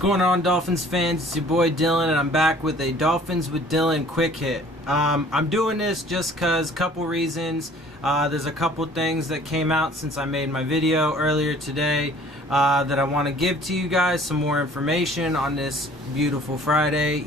going on, Dolphins fans? It's your boy Dillon, and I'm back with a Dolphins with Dillon quick hit. I'm doing this just because, couple reasons. There's a couple things that came out since I made my video earlier today that I want to give to you guys some more information on this beautiful Friday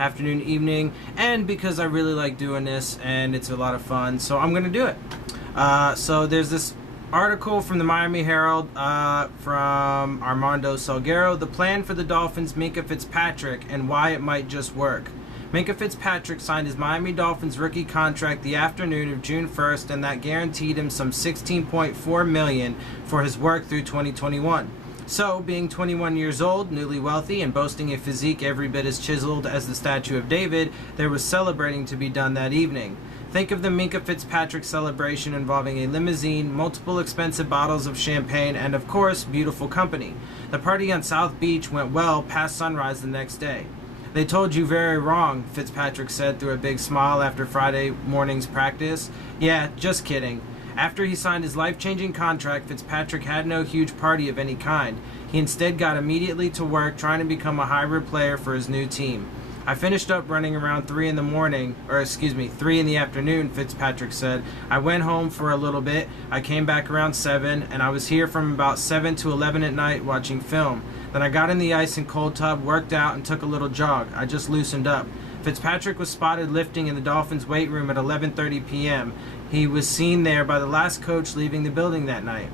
afternoon, evening, and because I really like doing this and it's a lot of fun, so I'm going to do it. So there's this article from the Miami Herald from Armando Salguero, the plan for the Dolphins, Minkah Fitzpatrick, and why it might just work. Minkah Fitzpatrick signed his Miami Dolphins rookie contract the afternoon of June 1st, and that guaranteed him some $16.4 million for his work through 2021. So, being 21 years old, newly wealthy, and boasting a physique every bit as chiseled as the statue of David, there was celebrating to be done that evening. Think of the Minkah Fitzpatrick celebration involving a limousine, multiple expensive bottles of champagne, and of course, beautiful company. The party on South Beach went well past sunrise the next day. "They told you very wrong," Fitzpatrick said through a big smile after Friday morning's practice. "Yeah, just kidding." After he signed his life-changing contract, Fitzpatrick had no huge party of any kind. He instead got immediately to work trying to become a hybrid player for his new team. "I finished up running around 3 in the afternoon, Fitzpatrick said. "I went home for a little bit. I came back around 7, and I was here from about 7 to 11 at night watching film. Then I got in the ice and cold tub, worked out, and took a little jog. I just loosened up." Fitzpatrick was spotted lifting in the Dolphins' weight room at 11:30 p.m. He was seen there by the last coach leaving the building that night.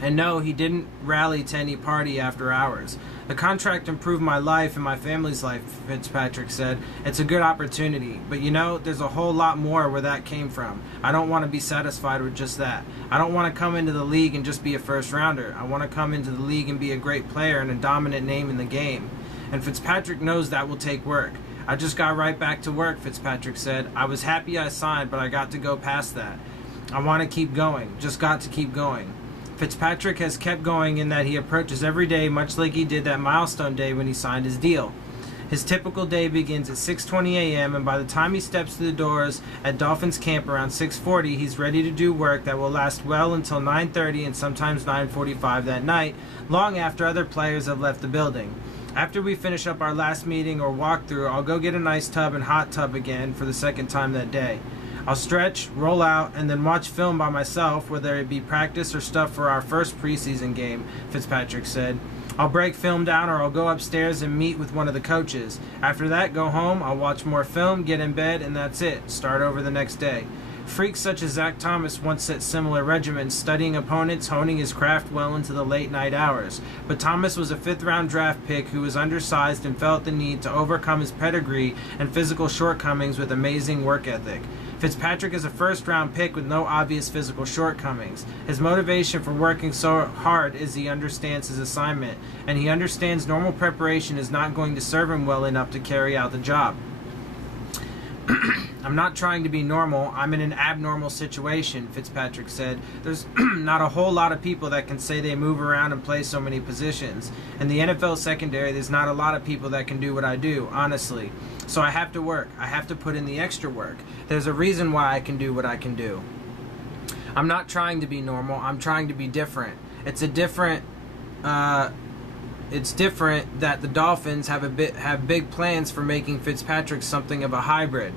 And no, he didn't rally to any party after hours. "The contract improved my life and my family's life," Fitzpatrick said. "It's a good opportunity. But you know, there's a whole lot more where that came from. I don't want to be satisfied with just that. I don't want to come into the league and just be a first rounder. I want to come into the league and be a great player and a dominant name in the game. And Fitzpatrick knows that will take work. I just got right back to work," Fitzpatrick said. "I was happy I signed, but I got to go past that. I want to keep going. Just got to keep going." Fitzpatrick has kept going in that he approaches every day much like he did that milestone day when he signed his deal. His typical day begins at 6:20 a.m. and by the time he steps through the doors at Dolphins camp around 6:40, he's ready to do work that will last well until 9:30 and sometimes 9:45 that night, long after other players have left the building. "After we finish up our last meeting or walkthrough, I'll go get an ice tub and hot tub again for the second time that day. I'll stretch, roll out, and then watch film by myself, whether it be practice or stuff for our first preseason game," Fitzpatrick said. "I'll break film down or I'll go upstairs and meet with one of the coaches. After that, go home, I'll watch more film, get in bed, and that's it. Start over the next day." Freaks such as Zach Thomas once set similar regimens, studying opponents, honing his craft well into the late night hours. But Thomas was a 5th-round draft pick who was undersized and felt the need to overcome his pedigree and physical shortcomings with amazing work ethic. Fitzpatrick is a 1st-round pick with no obvious physical shortcomings. His motivation for working so hard is he understands his assignment, and he understands normal preparation is not going to serve him well enough to carry out the job. "I'm not trying to be normal. I'm in an abnormal situation," Fitzpatrick said. "There's not a whole lot of people that can say they move around and play so many positions. In the NFL secondary, there's not a lot of people that can do what I do, honestly. So I have to work. I have to put in the extra work. There's a reason why I can do what I can do. I'm not trying to be normal. I'm trying to be different. It's different that the Dolphins have big plans for making Fitzpatrick something of a hybrid.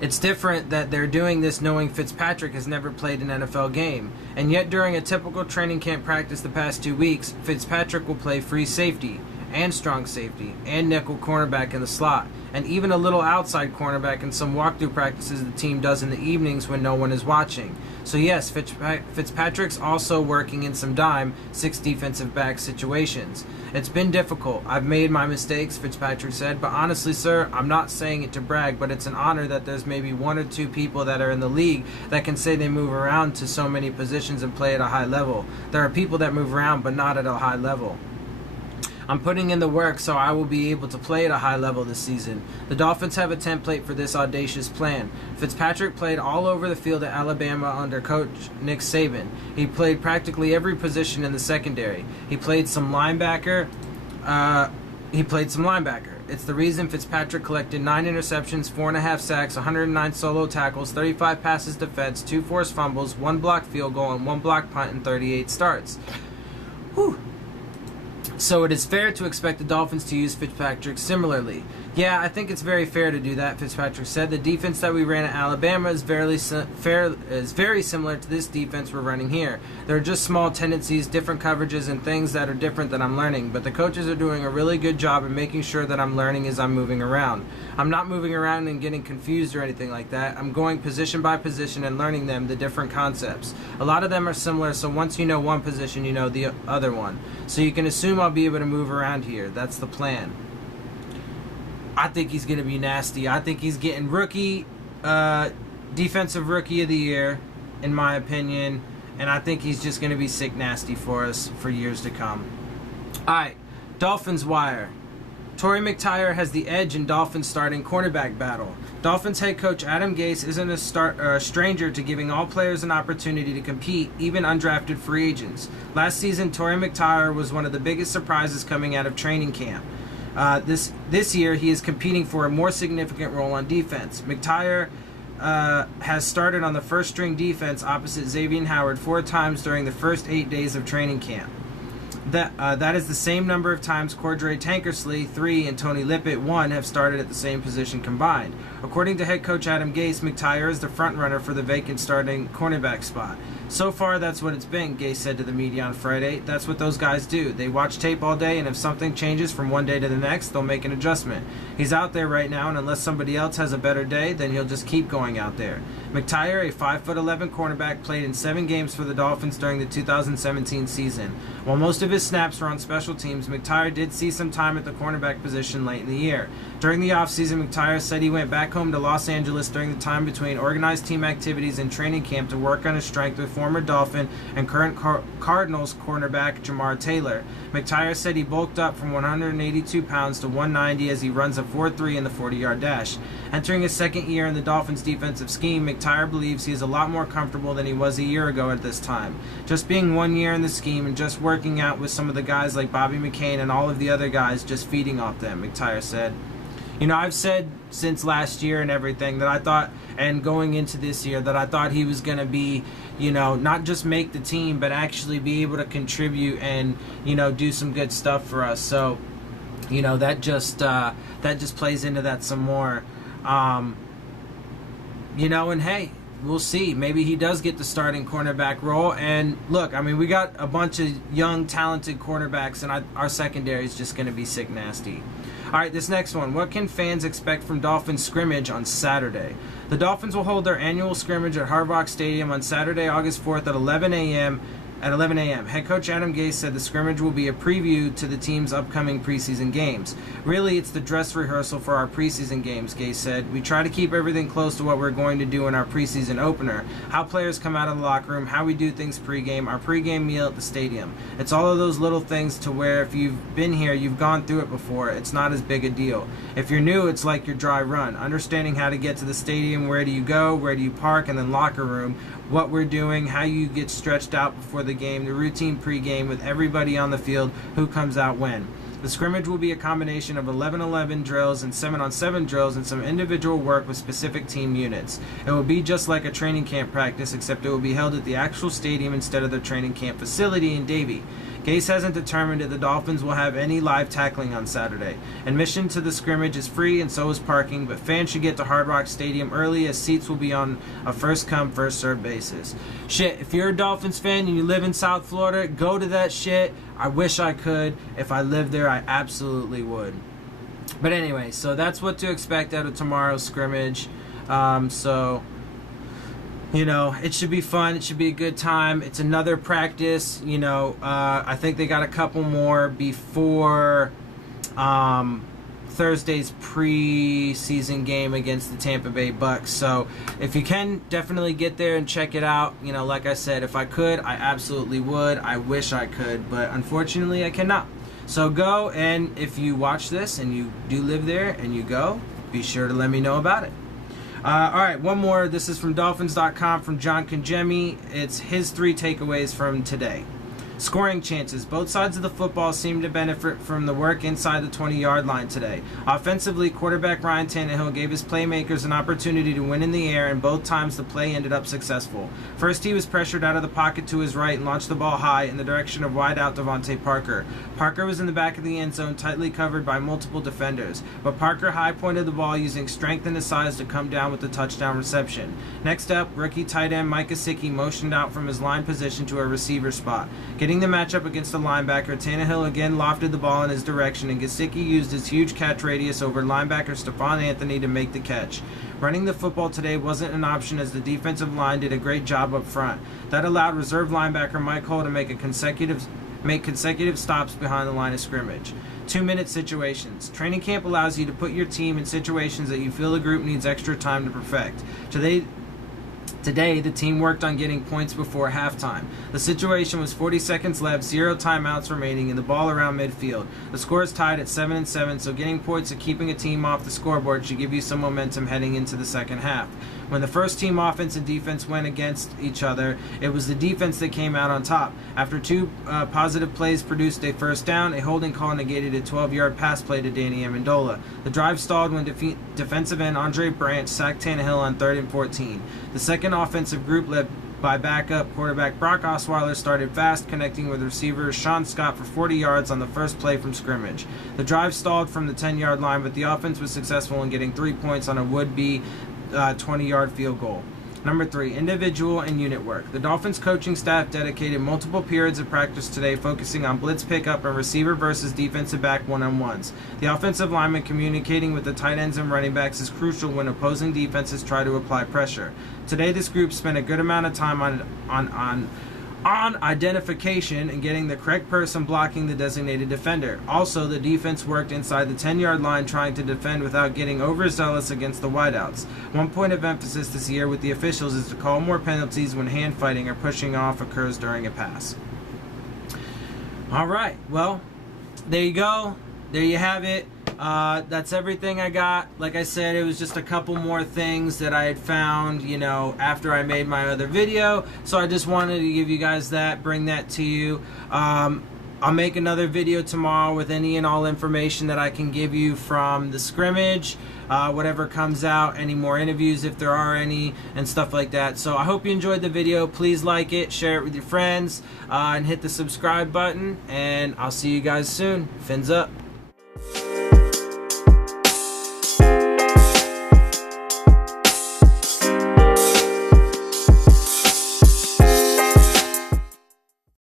It's different that they're doing this knowing Fitzpatrick has never played an NFL game. And yet during a typical training camp practice the past 2 weeks, Fitzpatrick will play free safety and strong safety and nickel cornerback in the slot, and even a little outside cornerback in some walkthrough practices the team does in the evenings when no one is watching. So yes, Fitzpatrick's also working in some dime, 6 defensive back situations. It's been difficult. I've made my mistakes," Fitzpatrick said, "but honestly, sir, I'm not saying it to brag, but it's an honor that there's maybe 1 or 2 people that are in the league that can say they move around to so many positions and play at a high level. There are people that move around but not at a high level. I'm putting in the work so I will be able to play at a high level this season. The Dolphins have a template for this audacious plan. Fitzpatrick played all over the field at Alabama under coach Nick Saban. He played practically every position in the secondary. He played some linebacker. It's the reason Fitzpatrick collected 9 interceptions, 4.5 sacks, 109 solo tackles, 35 passes defense, 2 forced fumbles, 1 blocked field goal, and 1 blocked punt in 38 starts." Whew. So it is fair to expect the Dolphins to use Fitzpatrick similarly. Yeah, I think it's very fair to do that, Fitzpatrick said. The defense that we ran at Alabama is very similar to this defense we're running here. There are just small tendencies, different coverages, and things that are different that I'm learning. But the coaches are doing a really good job of making sure that I'm learning as I'm moving around. I'm not moving around and getting confused or anything like that. I'm going position by position and learning them, the different concepts. A lot of them are similar, so once you know one position, you know the other one. So you can assume I'll be able to move around here. That's the plan. I think he's going to be nasty. I think he's getting defensive rookie of the year, in my opinion. And I think he's just going to be sick nasty for us for years to come. Alright, Dolphins wire. Torrey McTyer has the edge in Dolphins starting cornerback battle. Dolphins head coach Adam Gase isn't a stranger to giving all players an opportunity to compete, even undrafted free agents. Last season, Torrey McTyer was one of the biggest surprises coming out of training camp. This year, he is competing for a more significant role on defense. McTyer has started on the first-string defense opposite Xavier Howard 4 times during the first 8 days of training camp. That is the same number of times Cordray Tankersley, 3, and Tony Lippett, 1, have started at the same position combined. According to head coach Adam Gase, McTyer is the front-runner for the vacant starting cornerback spot. So far, that's what it's been, Gase said to the media on Friday. That's what those guys do. They watch tape all day, and if something changes from one day to the next, they'll make an adjustment. He's out there right now, and unless somebody else has a better day, then he'll just keep going out there. McTyer, a 5'11" cornerback, played in 7 games for the Dolphins during the 2017 season. While most of his snaps were on special teams, McTyer did see some time at the cornerback position late in the year. During the offseason, McTyer said he went back home to Los Angeles during the time between organized team activities and training camp to work on his strength with former Dolphin and current Cardinals cornerback Jamar Taylor. McTyer said he bulked up from 182 pounds to 190 as he runs a 4.3 in the 40-yard dash. Entering his second year in the Dolphins' defensive scheme, McTyer believes he is a lot more comfortable than he was a year ago at this time. Just being 1 year in the scheme and just working out with some of the guys like Bobby McCain and all of the other guys, just feeding off them, McTyer said. You know, I've said since last year and everything that I thought, and going into this year, that I thought he was going to be, you know, not just make the team, but actually be able to contribute and, you know, do some good stuff for us. So, you know, that just plays into that some more. You know, and hey, we'll see. Maybe he does get the starting cornerback role. And look, I mean, we got a bunch of young, talented cornerbacks, and our secondary is just going to be sick nasty. All right, this next one. What can fans expect from Dolphins scrimmage on Saturday? The Dolphins will hold their annual scrimmage at Hard Rock Stadium on Saturday, August 4th at 11 a.m. Head coach Adam Gase said the scrimmage will be a preview to the team's upcoming preseason games. Really, it's the dress rehearsal for our preseason games, Gase said. We try to keep everything close to what we're going to do in our preseason opener. How players come out of the locker room, how we do things pregame, our pregame meal at the stadium. It's all of those little things to where if you've been here, you've gone through it before. It's not as big a deal. If you're new, it's like your dry run. Understanding how to get to the stadium, where do you go, where do you park, and then locker room, what we're doing, how you get stretched out before the game, the routine pregame with everybody on the field, who comes out when. The scrimmage will be a combination of 11-11 drills and 7-on-7 drills and some individual work with specific team units. It will be just like a training camp practice, except it will be held at the actual stadium instead of the training camp facility in Davie. Gase hasn't determined if the Dolphins will have any live tackling on Saturday. Admission to the scrimmage is free and so is parking, but fans should get to Hard Rock Stadium early as seats will be on a first-come, first-served basis. Shit, if you're a Dolphins fan and you live in South Florida, go to that shit. I wish I could. If I lived there, I absolutely would. But anyway, so that's what to expect out of tomorrow's scrimmage. You know, it should be fun. It should be a good time. It's another practice. You know, I think they got a couple more before Thursday's preseason game against the Tampa Bay Bucks. So if you can, definitely get there and check it out. You know, like I said, if I could, I absolutely would. I wish I could, but unfortunately I cannot. So go, and if you watch this and you do live there and you go, be sure to let me know about it. Alright, one more. This is from Dolphins.com from John Congemi. It's his 3 takeaways from today. Scoring chances. Both sides of the football seemed to benefit from the work inside the 20-yard line today. Offensively, quarterback Ryan Tannehill gave his playmakers an opportunity to win in the air, and both times the play ended up successful. First, he was pressured out of the pocket to his right and launched the ball high in the direction of wideout Devontae Parker. Parker was in the back of the end zone, tightly covered by multiple defenders, but Parker high-pointed the ball using strength and his size to come down with the touchdown reception. Next up, rookie tight end Mike Gesicki motioned out from his line position to a receiver spot. Getting the matchup against the linebacker, Tannehill again lofted the ball in his direction, and Gesicki used his huge catch radius over linebacker Stephon Anthony to make the catch. Running the football today wasn't an option as the defensive line did a great job up front. That allowed reserve linebacker Mike Hull to make consecutive stops behind the line of scrimmage. 2-minute situations. Training camp allows you to put your team in situations that you feel the group needs extra time to perfect. Today, the team worked on getting points before halftime. The situation was 40 seconds left, 0 timeouts remaining, and the ball around midfield. The score is tied at 7-7, so getting points and keeping a team off the scoreboard should give you some momentum heading into the second half. When the first team offense and defense went against each other, it was the defense that came out on top. After 2 positive plays produced a first down, a holding call negated a 12-yard pass play to Danny Amendola. The drive stalled when defensive end Andre Branch sacked Tannehill on 3rd and 14. The second offensive group, led by backup quarterback Brock Osweiler, started fast, connecting with receiver Sean Scott for 40 yards on the first play from scrimmage. The drive stalled from the 10-yard line, but the offense was successful in getting 3 points on a would-be 20-yard field goal. Number 3, individual and unit work. The Dolphins coaching staff dedicated multiple periods of practice today focusing on blitz pickup and receiver versus defensive back one-on-ones. The offensive lineman communicating with the tight ends and running backs is crucial when opposing defenses try to apply pressure. Today, this group spent a good amount of time on identification and getting the correct person blocking the designated defender. Also, the defense worked inside the 10-yard line trying to defend without getting overzealous against the wideouts. One point of emphasis this year with the officials is to call more penalties when hand fighting or pushing off occurs during a pass. Alright, well, there you go. There you have it. That's everything I got. Like I said, it was just a couple more things that I had found, after I made my other video. So I just wanted to give you guys that, bring that to you. I'll make another video tomorrow with any and all information that I can give you from the scrimmage, whatever comes out, any more interviews if there are any, and stuff like that. So I hope you enjoyed the video. Please like it, share it with your friends, and hit the subscribe button. And I'll see you guys soon. Fins up.